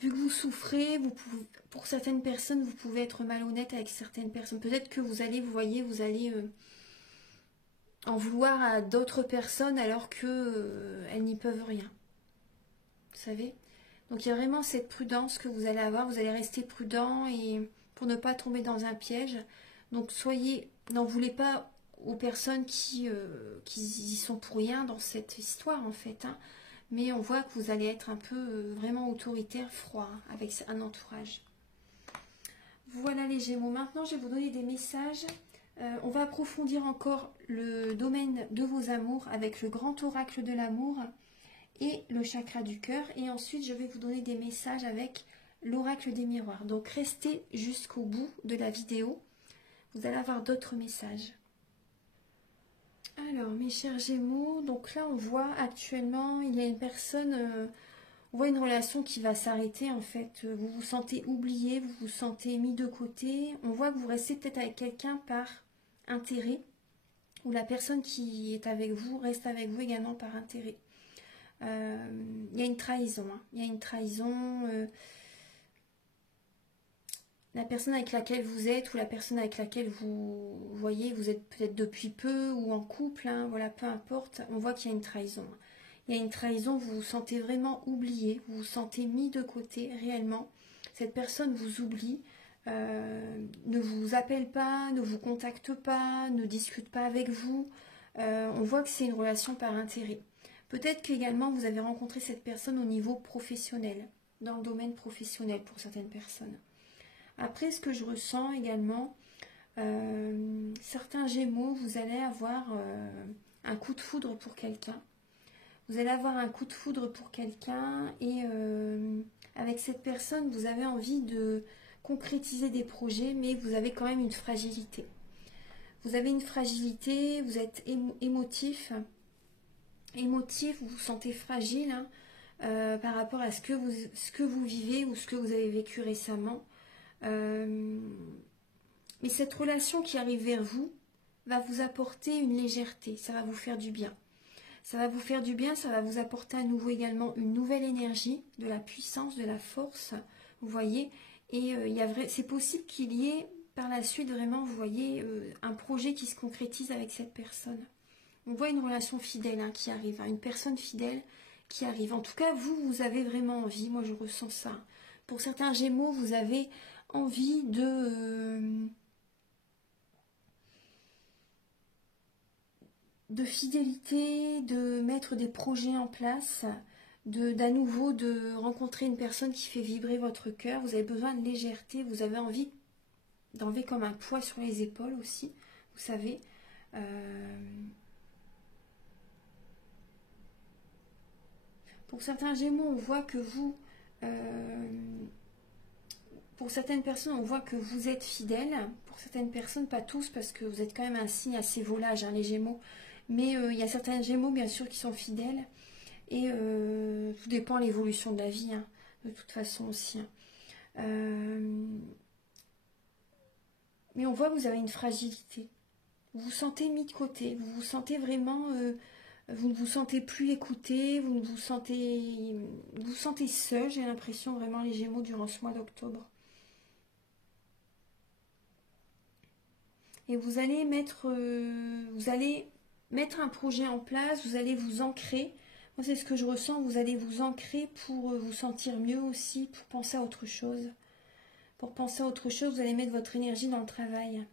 Vu que vous souffrez, pour certaines personnes, vous pouvez être malhonnête avec certaines personnes. Peut-être que vous allez en vouloir à d'autres personnes alors qu'elles n'y peuvent rien. Vous savez? Donc il y a vraiment cette prudence que vous allez avoir. Vous allez rester prudent et pour ne pas tomber dans un piège. Donc n'en voulez pas aux personnes qui y sont pour rien dans cette histoire en fait. Hein. Mais on voit que vous allez être un peu vraiment autoritaire, froid, avec un entourage. Voilà les Gémeaux. Maintenant, je vais vous donner des messages. On va approfondir encore le domaine de vos amours avec le grand oracle de l'amour et le chakra du cœur. Et ensuite, je vais vous donner des messages avec l'oracle des miroirs. Donc, restez jusqu'au bout de la vidéo. Vous allez avoir d'autres messages. Alors, mes chers Gémeaux, donc là, on voit actuellement, il y a une personne, on voit une relation qui va s'arrêter, en fait. Vous vous sentez oublié, vous vous sentez mis de côté. On voit que vous restez peut-être avec quelqu'un par intérêt, ou la personne qui est avec vous reste avec vous également par intérêt. Il y a une trahison, hein. Il y a une trahison... la personne avec laquelle vous êtes ou la personne avec laquelle vous voyez, vous êtes peut-être depuis peu ou en couple, hein, voilà, peu importe, on voit qu'il y a une trahison. Il y a une trahison, vous vous sentez vraiment oublié, vous vous sentez mis de côté réellement. Cette personne vous oublie, ne vous appelle pas, ne vous contacte pas, ne discute pas avec vous. On voit que c'est une relation par intérêt. Peut-être qu'également vous avez rencontré cette personne au niveau professionnel, dans le domaine professionnel pour certaines personnes. Après, ce que je ressens également, certains Gémeaux, vous allez avoir un coup de foudre pour quelqu'un. Vous allez avoir un coup de foudre pour quelqu'un et avec cette personne, vous avez envie de concrétiser des projets, mais vous avez quand même une fragilité. Vous avez une fragilité, vous êtes émotif, vous vous sentez fragile hein, par rapport à ce que vous vivez ou ce que vous avez vécu récemment. Mais cette relation qui arrive vers vous va vous apporter une légèreté, ça va vous faire du bien. Ça va vous faire du bien, ça va vous apporter à nouveau également une nouvelle énergie, de la puissance, de la force, vous voyez. Et c'est possible qu'il y ait par la suite vraiment, vous voyez, un projet qui se concrétise avec cette personne. On voit une relation fidèle hein, qui arrive, hein, une personne fidèle qui arrive. En tout cas, vous avez vraiment envie, moi je ressens ça. Pour certains Gémeaux, vous avez envie de fidélité, de mettre des projets en place, d'à nouveau de rencontrer une personne qui fait vibrer votre cœur. Vous avez besoin de légèreté, vous avez envie d'enlever comme un poids sur les épaules aussi, vous savez. Pour certains Gémeaux, on voit que vous, pour certaines personnes, on voit que vous êtes fidèle. Pour certaines personnes, pas tous, parce que vous êtes quand même un signe assez volage, hein, les Gémeaux. Mais il y a certains Gémeaux, bien sûr, qui sont fidèles. Et tout dépend de l'évolution de la vie, hein, de toute façon aussi. Hein. Mais on voit que vous avez une fragilité. Vous vous sentez mis de côté. Vous vous sentez vraiment... vous ne vous sentez plus écouté. Vous vous sentez seul, j'ai l'impression, vraiment, les Gémeaux, durant ce mois d'octobre. Et vous allez mettre un projet en place, vous allez vous ancrer. Moi, c'est ce que je ressens, vous allez vous ancrer pour vous sentir mieux aussi, pour penser à autre chose. Pour penser à autre chose, vous allez mettre votre énergie dans le travail.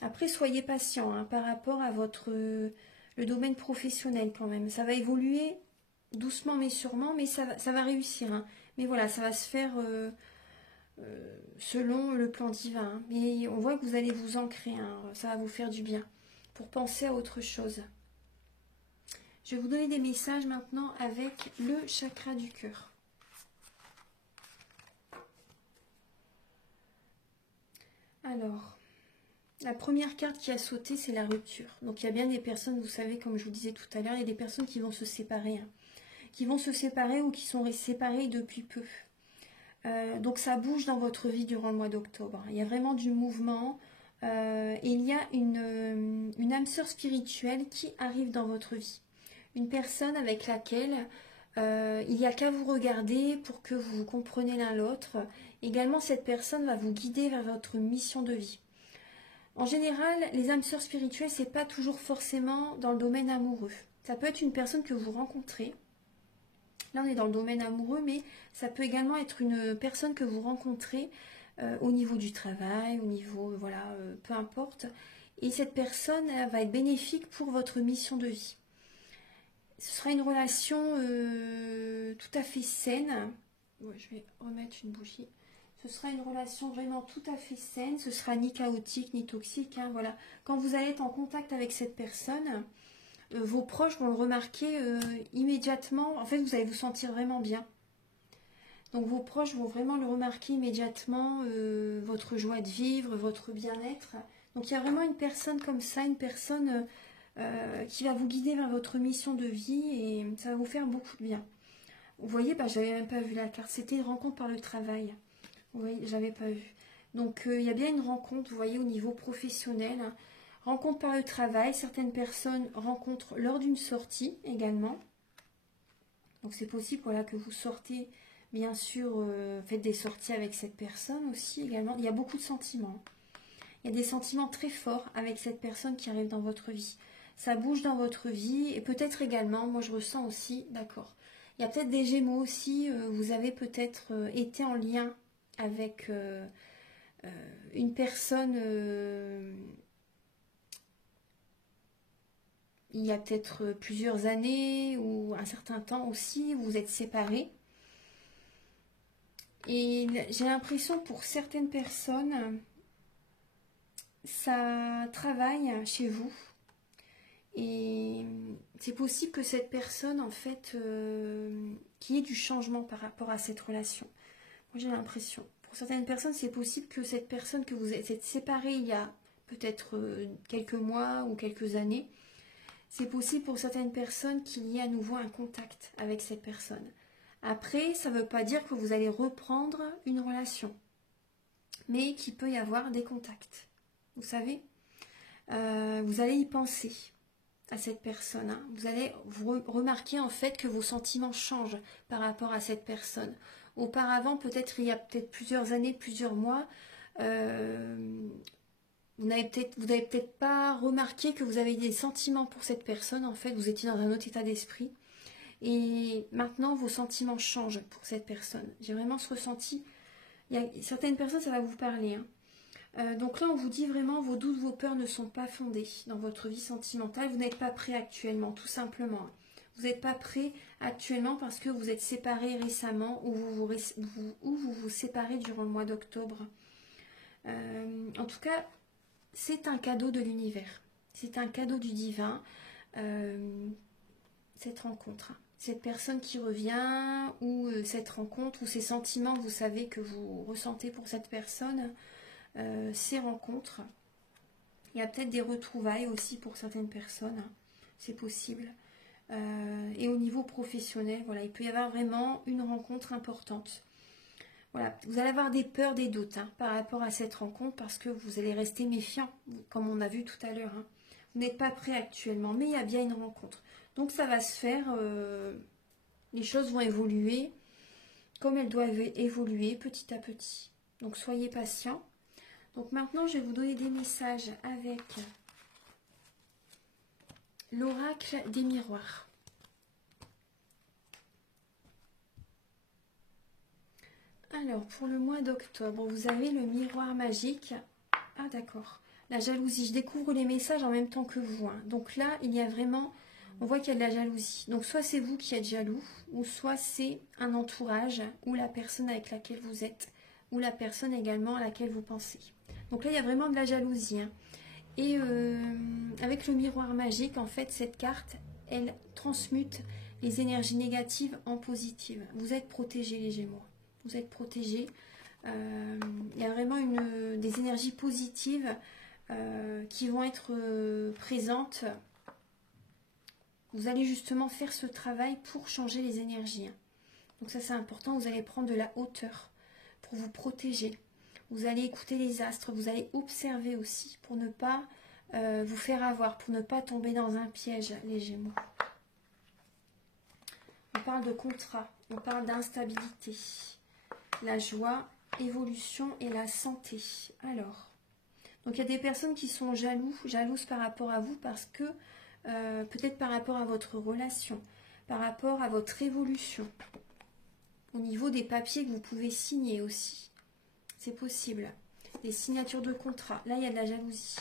Après, soyez patient hein, par rapport à le domaine professionnel quand même. Ça va évoluer doucement mais sûrement, mais ça va réussir. Hein. Mais voilà, ça va se faire... selon le plan divin. Hein. Mais on voit que vous allez vous ancrer, hein. Ça va vous faire du bien pour penser à autre chose. Je vais vous donner des messages maintenant avec le chakra du cœur. Alors, la première carte qui a sauté, c'est la rupture. Donc il y a bien des personnes, vous savez, comme je vous disais tout à l'heure, il y a des personnes qui vont se séparer. Hein. Qui vont se séparer ou qui sont séparées depuis peu. Donc ça bouge dans votre vie durant le mois d'octobre. Il y a vraiment du mouvement. Et il y a une âme sœur spirituelle qui arrive dans votre vie. Une personne avec laquelle il n'y a qu'à vous regarder pour que vous vous compreniez l'un l'autre. Également, cette personne va vous guider vers votre mission de vie. En général, les âmes sœurs spirituelles, c'est pas toujours forcément dans le domaine amoureux. Ça peut être une personne que vous rencontrez. Là, on est dans le domaine amoureux, mais ça peut également être une personne que vous rencontrez au niveau du travail, au niveau, voilà, peu importe. Et cette personne va être bénéfique pour votre mission de vie. Ce sera une relation tout à fait saine. Ouais, je vais remettre une bougie. Ce sera une relation vraiment tout à fait saine. Ce sera ni chaotique, ni toxique. Hein, voilà. Quand vous allez être en contact avec cette personne... vos proches vont le remarquer immédiatement. En fait, vous allez vous sentir vraiment bien. Donc, vos proches vont vraiment le remarquer immédiatement, votre joie de vivre, votre bien-être. Donc, il y a vraiment une personne comme ça, une personne qui va vous guider vers votre mission de vie et ça va vous faire beaucoup de bien. Vous voyez, bah, j'avais même pas vu la carte. C'était une rencontre par le travail. Vous voyez, j'avais pas vu. Donc, il y a bien une rencontre, vous voyez, au niveau professionnel. Hein. Rencontre par le travail, certaines personnes rencontrent lors d'une sortie également. Donc c'est possible voilà, que vous sortez, bien sûr, faites des sorties avec cette personne aussi également. Il y a beaucoup de sentiments. Il y a des sentiments très forts avec cette personne qui arrive dans votre vie. Ça bouge dans votre vie et peut-être également, moi je ressens aussi, d'accord. Il y a peut-être des Gémeaux aussi, vous avez peut-être été en lien avec une personne... il y a peut-être plusieurs années ou un certain temps aussi, vous êtes séparés. Et j'ai l'impression pour certaines personnes, ça travaille chez vous. Et c'est possible que cette personne, en fait, qu'il y ait du changement par rapport à cette relation. Moi, j'ai l'impression. Pour certaines personnes, c'est possible que cette personne que vous êtes séparée il y a peut-être quelques mois ou quelques années, c'est possible pour certaines personnes qu'il y ait à nouveau un contact avec cette personne. Après, ça ne veut pas dire que vous allez reprendre une relation, mais qu'il peut y avoir des contacts. Vous savez, vous allez y penser à cette personne. Hein. Vous allez vous remarquer en fait que vos sentiments changent par rapport à cette personne. Auparavant, peut-être il y a peut-être plusieurs années, plusieurs mois, vous n'avez peut-être pas remarqué que vous avez des sentiments pour cette personne. En fait, vous étiez dans un autre état d'esprit. Et maintenant, vos sentiments changent pour cette personne. J'ai vraiment ce ressenti. Il y a certaines personnes, ça va vous parler. Hein. Donc là, on vous dit vraiment, vos doutes, vos peurs ne sont pas fondés dans votre vie sentimentale. Vous n'êtes pas prêt actuellement, tout simplement. Vous n'êtes pas prêt actuellement parce que vous êtes séparés récemment ou vous vous séparez durant le mois d'octobre. En tout cas, c'est un cadeau de l'univers. C'est un cadeau du divin, cette rencontre. Cette personne qui revient, ou cette rencontre, ou ces sentiments, vous savez, que vous ressentez pour cette personne, ces rencontres. Il y a peut-être des retrouvailles aussi pour certaines personnes, c'est possible. Et au niveau professionnel, voilà, il peut y avoir vraiment une rencontre importante. Voilà, vous allez avoir des peurs, des doutes par rapport à cette rencontre parce que vous allez rester méfiant, comme on a vu tout à l'heure. Hein. Vous n'êtes pas prêt actuellement, mais il y a bien une rencontre. Donc ça va se faire, les choses vont évoluer comme elles doivent évoluer petit à petit. Donc soyez patients. Donc maintenant, je vais vous donner des messages avec l'oracle des miroirs. Alors, pour le mois d'octobre, vous avez le miroir magique. Ah, d'accord. La jalousie. Je découvre les messages en même temps que vous. Hein. Donc là, il y a vraiment... On voit qu'il y a de la jalousie. Donc, soit c'est vous qui êtes jaloux, ou soit c'est un entourage, ou la personne avec laquelle vous êtes, ou la personne également à laquelle vous pensez. Donc là, il y a vraiment de la jalousie. Hein. Et avec le miroir magique, en fait, cette carte, elle transmute les énergies négatives en positives. Vous êtes protégés, les Gémeaux. Vous êtes protégés. Il y a vraiment des énergies positives qui vont être présentes. Vous allez justement faire ce travail pour changer les énergies. Donc ça, c'est important. Vous allez prendre de la hauteur pour vous protéger. Vous allez écouter les astres. Vous allez observer aussi pour ne pas vous faire avoir, pour ne pas tomber dans un piège, les Gémeaux. On parle de contrat. On parle d'instabilité. La joie, évolution et la santé. Alors, donc il y a des personnes qui sont jalouses par rapport à vous parce que peut-être par rapport à votre relation, par rapport à votre évolution, au niveau des papiers que vous pouvez signer aussi. C'est possible. Des signatures de contrat. Là, il y a de la jalousie.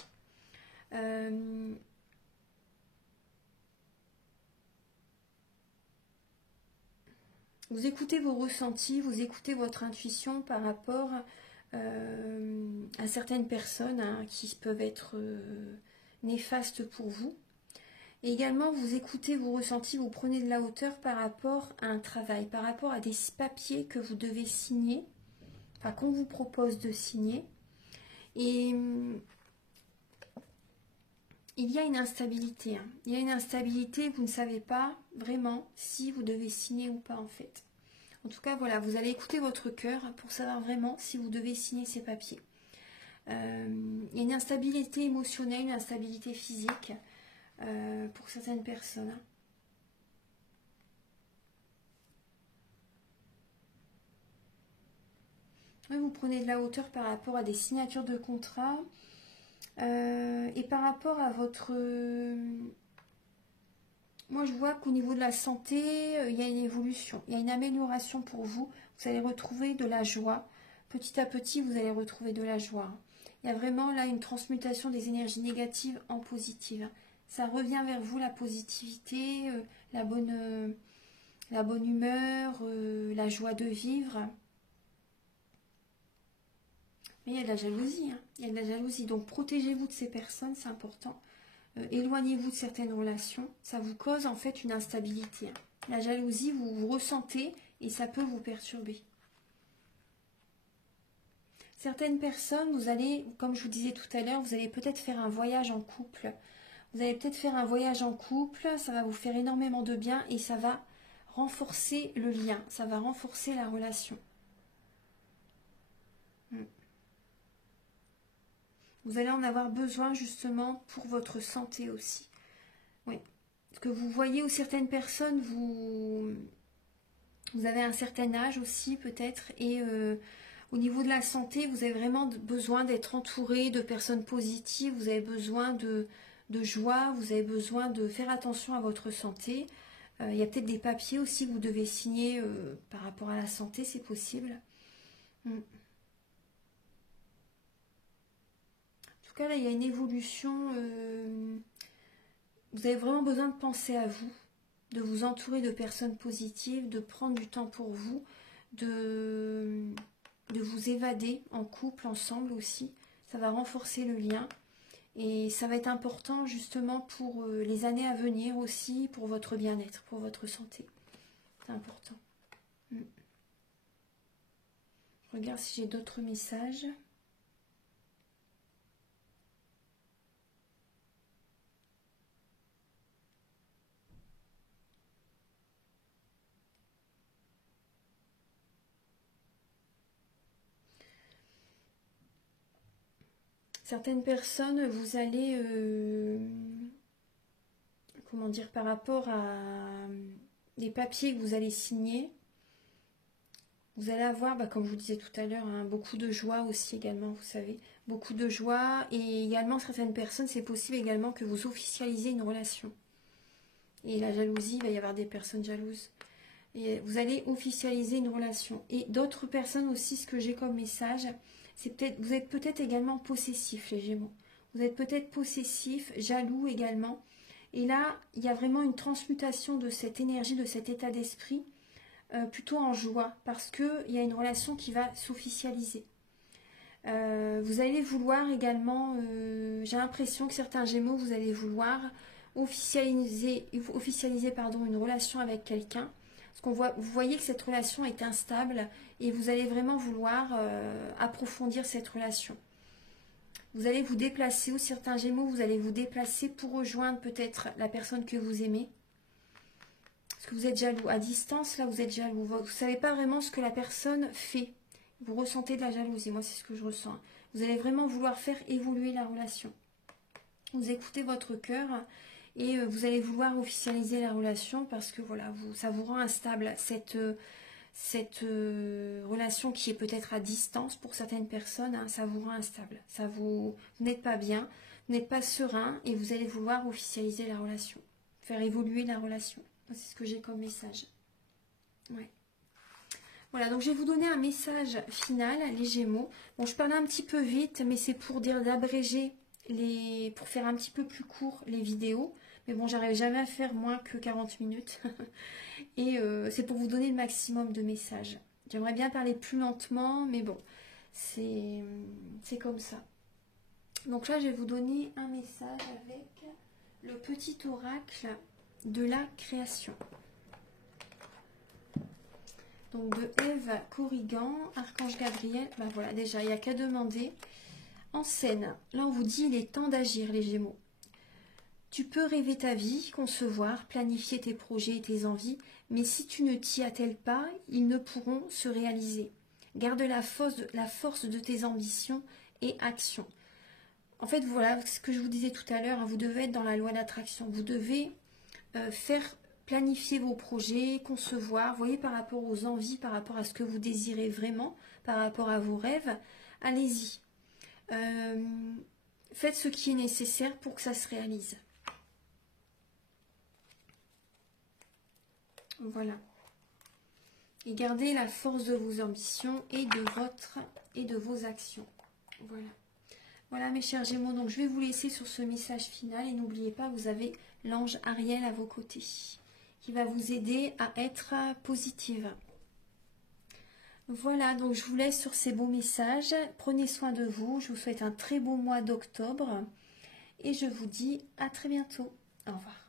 Vous écoutez vos ressentis, vous écoutez votre intuition par rapport à certaines personnes qui peuvent être néfastes pour vous. Et également, vous écoutez vos ressentis, vous prenez de la hauteur par rapport à un travail, par rapport à des papiers que vous devez signer, enfin qu'on vous propose de signer. Et il y a une instabilité. Il y a une instabilité, vous ne savez pas vraiment si vous devez signer ou pas en fait. En tout cas, voilà, vous allez écouter votre cœur pour savoir vraiment si vous devez signer ces papiers. Il y a une instabilité émotionnelle, une instabilité physique pour certaines personnes. Oui, vous prenez de la hauteur par rapport à des signatures de contrat. Et par rapport à votre... moi, je vois qu'au niveau de la santé, il y a une évolution. Il y a une amélioration pour vous. Vous allez retrouver de la joie. Petit à petit, vous allez retrouver de la joie. Il y a vraiment là une transmutation des énergies négatives en positives. Ça revient vers vous, la positivité, la bonne humeur, la joie de vivre. Mais il y a de la jalousie, il y a de la jalousie. Donc protégez-vous de ces personnes, c'est important. Éloignez-vous de certaines relations. Ça vous cause en fait une instabilité. La jalousie, vous ressentez et ça peut vous perturber. Certaines personnes, vous allez, comme je vous disais tout à l'heure, vous allez peut-être faire un voyage en couple. Vous allez peut-être faire un voyage en couple, ça va vous faire énormément de bien et ça va renforcer le lien, ça va renforcer la relation. Vous allez en avoir besoin justement pour votre santé aussi. Oui. Parce que vous voyez où certaines personnes, vous avez un certain âge aussi peut-être. Et au niveau de la santé, vous avez vraiment besoin d'être entouré de personnes positives. Vous avez besoin de joie. Vous avez besoin de faire attention à votre santé. Il y a peut-être des papiers aussi que vous devez signer par rapport à la santé, c'est possible. En tout cas, là, il y a une évolution. Vous avez vraiment besoin de penser à vous, de vous entourer de personnes positives, de prendre du temps pour vous, de vous évader en couple, ensemble aussi. Ça va renforcer le lien. Et ça va être important justement pour les années à venir aussi, pour votre bien-être, pour votre santé. C'est important. Je regarde si j'ai d'autres messages. Certaines personnes, vous allez, comment dire, par rapport à des papiers que vous allez signer, vous allez avoir, comme je vous disais tout à l'heure, hein, beaucoup de joie aussi également, vous savez, beaucoup de joie. Et également, certaines personnes, c'est possible également que vous officialisez une relation. Et la jalousie, il va y avoir des personnes jalouses. Et vous allez officialiser une relation. Et d'autres personnes aussi, ce que j'ai comme message, c'est peut-être, vous êtes peut-être également possessif, les Gémeaux. Vous êtes peut-être possessif, jaloux également. Et là, il y a vraiment une transmutation de cette énergie, de cet état d'esprit, plutôt en joie, parce qu'il y a une relation qui va s'officialiser. Vous allez vouloir également, j'ai l'impression que certains Gémeaux, vous allez vouloir officialiser une relation avec quelqu'un. Parce vous voyez que cette relation est instable et vous allez vraiment vouloir approfondir cette relation. Vous allez vous déplacer, ou certains Gémeaux, vous allez vous déplacer pour rejoindre peut-être la personne que vous aimez. Parce que vous êtes jaloux. À distance, là, vous êtes jaloux. Vous ne savez pas vraiment ce que la personne fait. Vous ressentez de la jalousie. Moi, c'est ce que je ressens. Vous allez vraiment vouloir faire évoluer la relation. Vous écoutez votre cœur. Et vous allez vouloir officialiser la relation parce que voilà, ça vous rend instable. Cette relation qui est peut-être à distance pour certaines personnes, hein, ça vous rend instable. Vous n'êtes pas bien, vous n'êtes pas serein et vous allez vouloir officialiser la relation. Faire évoluer la relation. C'est ce que j'ai comme message. Ouais. Voilà, donc je vais vous donner un message final, les Gémeaux. Bon, je parle un petit peu vite, mais c'est pour dire d'abréger pour faire un petit peu plus court les vidéos. Mais bon, j'arrive jamais à faire moins que 40 minutes. Et c'est pour vous donner le maximum de messages. J'aimerais bien parler plus lentement, mais bon, c'est comme ça. Donc là, je vais vous donner un message avec le petit oracle de la création. Donc de Ève Corrigan, Archange Gabriel. Ben voilà, déjà, il n'y a qu'à demander. En scène, là on vous dit il est temps d'agir, les Gémeaux. Tu peux rêver ta vie, concevoir, planifier tes projets et tes envies, mais si tu ne t'y attelles pas, ils ne pourront se réaliser. Garde la force de tes ambitions et actions. En fait, voilà ce que je vous disais tout à l'heure, hein, vous devez être dans la loi d'attraction. Vous devez faire planifier vos projets, concevoir, voyez, par rapport aux envies, par rapport à ce que vous désirez vraiment, par rapport à vos rêves. Allez-y. Faites ce qui est nécessaire pour que ça se réalise. Voilà. Et gardez la force de vos ambitions et de vos actions. Voilà. Voilà mes chers Gémeaux. Donc je vais vous laisser sur ce message final et n'oubliez pas, vous avez l'ange Ariel à vos côtés qui va vous aider à être positive. Voilà, donc je vous laisse sur ces beaux messages. Prenez soin de vous. Je vous souhaite un très beau mois d'octobre et je vous dis à très bientôt. Au revoir.